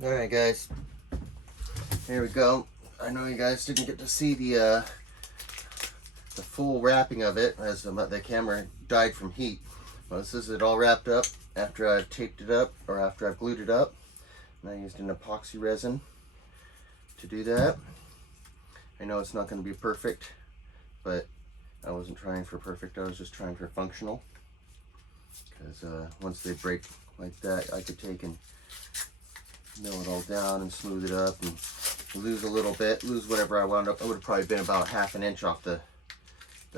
Alright guys, here we go. I know you guys didn't get to see the full wrapping of it as the camera died from heat. Well, this is it all wrapped up after I've taped it up, or after I've glued it up. And I used an epoxy resin to do that. I know it's not going to be perfect, but I wasn't trying for perfect, I was just trying for functional. Because once they break like that, I could take and mill it all down and smooth it up and lose a little bit, lose whatever I wound up. It would have probably been about ½ an inch off the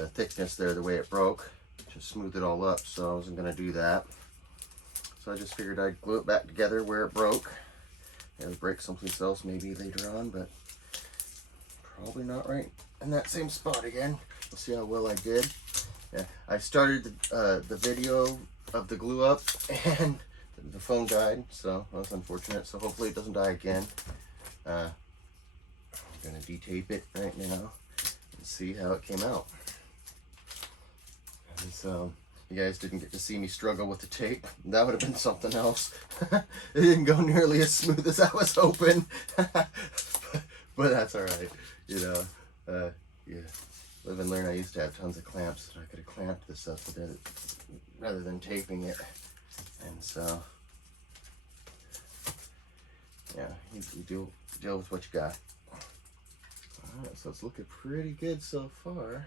thickness there, the way it broke, to smooth it all up, so I wasn't going to do that. So I just figured I'd glue it back together where it broke. It would break someplace else maybe later on, but probably not right in that same spot again. We'll see how well I did. Yeah, I started the video of the glue up and the phone died, so that was unfortunate. So hopefully it doesn't die again. I'm gonna detape it right now and see how it came out. And so you guys didn't get to see me struggle with the tape. That would have been something else. It didn't go nearly as smooth as I was hoping, but that's all right. You know, yeah. Live and learn. I used to have tons of clamps that I could have clamped this up with it rather than taping it. And so, yeah, you deal with what you got. Alright, so it's looking pretty good so far.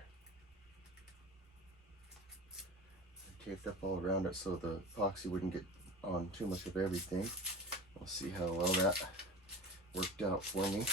I taped up all around it so the epoxy wouldn't get on too much of everything. We'll see how well that worked out for me.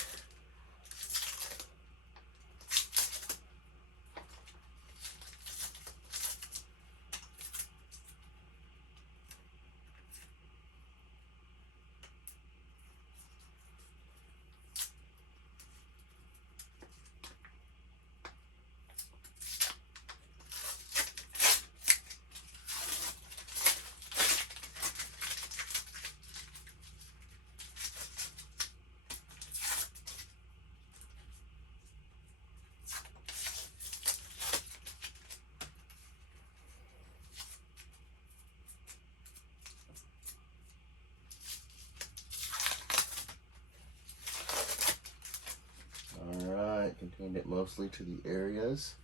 Contained it mostly to the areas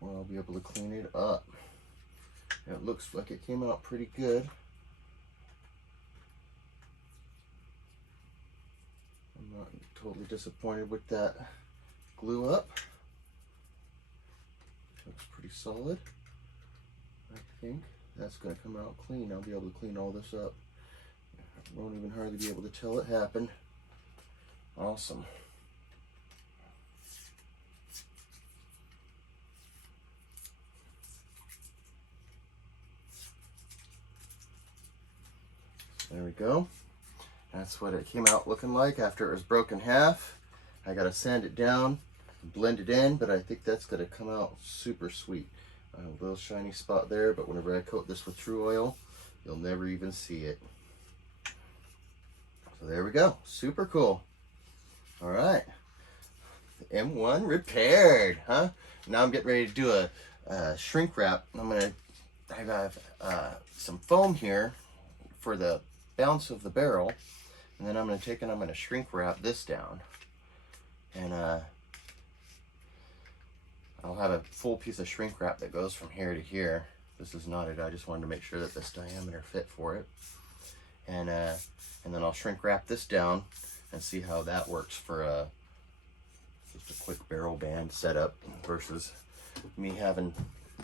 where I'll be able to clean it up. It looks like it came out pretty good. I'm not totally disappointed with that glue up. Looks pretty solid. I think that's going to come out clean. I'll be able to clean all this up. I won't even hardly be able to tell it happened. Awesome. There we go. That's what it came out looking like after it was broken in half. I gotta sand it down, blend it in, but I think that's gonna come out super sweet. A little shiny spot there, but whenever I coat this with True Oil, you'll never even see it. So there we go, super cool. All right, the M1 repaired, huh? Now I'm getting ready to do a shrink wrap. I have some foam here for the bounce of the barrel, and then I'm going to take and I'm going to shrink wrap this down, and I'll have a full piece of shrink wrap that goes from here to here. This is knotted. I just wanted to make sure that this diameter fit for it, and then I'll shrink wrap this down and see how that works for just a quick barrel band setup versus me having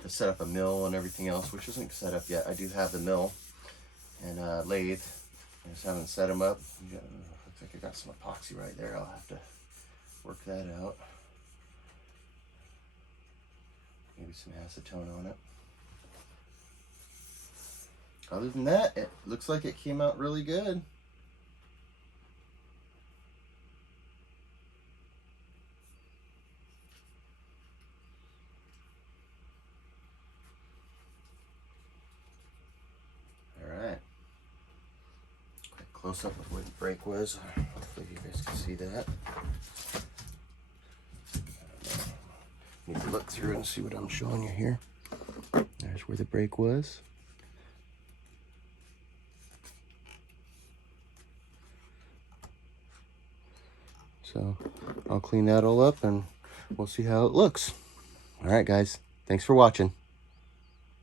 to set up a mill and everything else, which isn't set up yet. I do have the mill and lathe. I just haven't set them up. Looks like I got some epoxy right there. I'll have to work that out. Maybe some acetone on it. Other than that, it looks like it came out really good. Close up of where the break was. Hopefully you guys can see that. Need to look through and see what I'm showing you here. There's where the break was. So I'll clean that all up and we'll see how it looks. All right, guys. Thanks for watching.